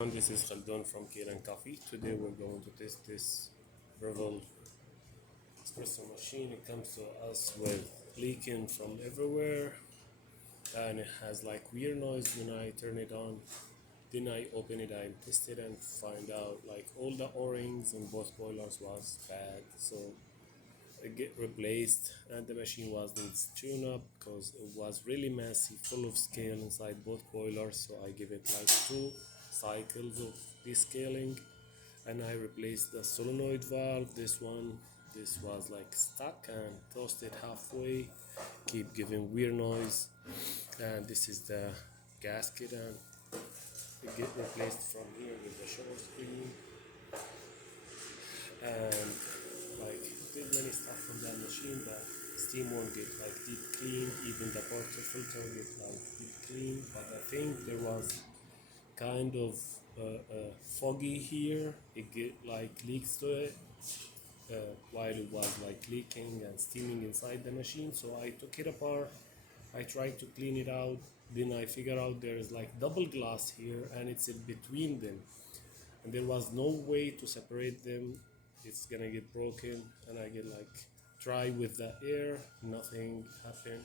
This is Khaldun from Kanen Coffee. Today we're going to test this Breville espresso machine. It comes to us with leaking from everywhere and it has like weird noise when I turn it on. Then I open it, I test it and find out like all the O-rings in both boilers was bad. So it get replaced and the machine was needs tune up because it was really messy, full of scale inside both boilers. So I give it like 2 cycles of descaling and I replaced the solenoid valve. This was like stuck and toasted halfway, keep giving weird noise. And this is the gasket and it get replaced from here with the shower screen. And like did many stuff from that machine, but steam won't get like deep clean, even the porter filter get like deep clean. But I think there was kind of foggy here. It get like leaks to it while it was like leaking and steaming inside the machine. So I took it apart, I tried to clean it out, then I figured out there's like double glass here and it's in between them and there was no way to separate them. It's gonna get broken and I get like try with the air, nothing happened.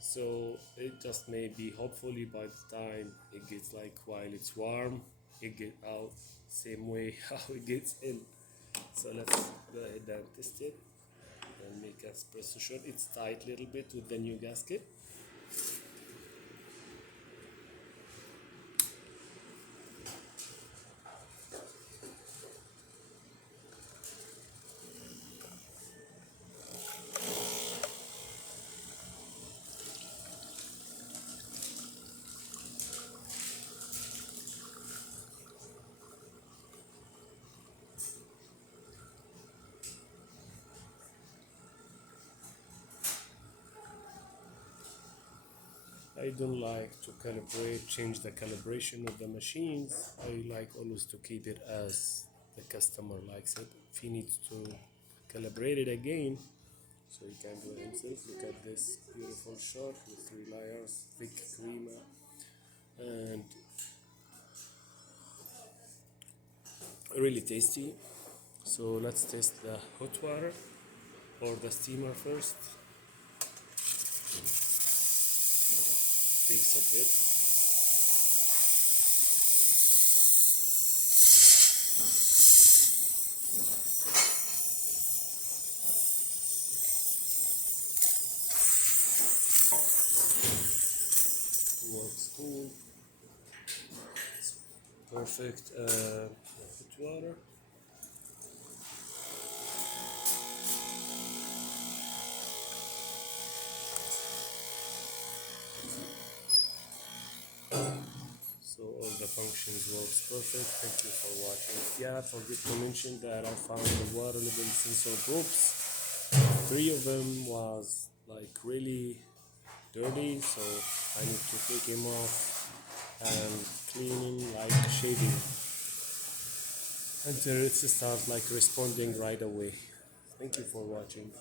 So it just maybe hopefully by the time it gets like while it's warm it get out same way how it gets in. So let's go ahead and test it and make an espresso shot. It's tight a little bit with the new gasket. I don't like to change the calibration of the machines. I like always to keep it as the customer likes it. If he needs to calibrate it again, so he can do it himself. Look at this beautiful shot with 3 layers, thick creamer, and really tasty. So let's test the hot water or the steamer first. Takes a bit. Works cool. Perfect hot water. So all the functions works perfect. Thank you for watching. Yeah, I forget to mention that I found the water level sensor groups. 3 of them was like really dirty, so I need to take him off and clean him like shaving until it starts like responding right away. Thank you for watching.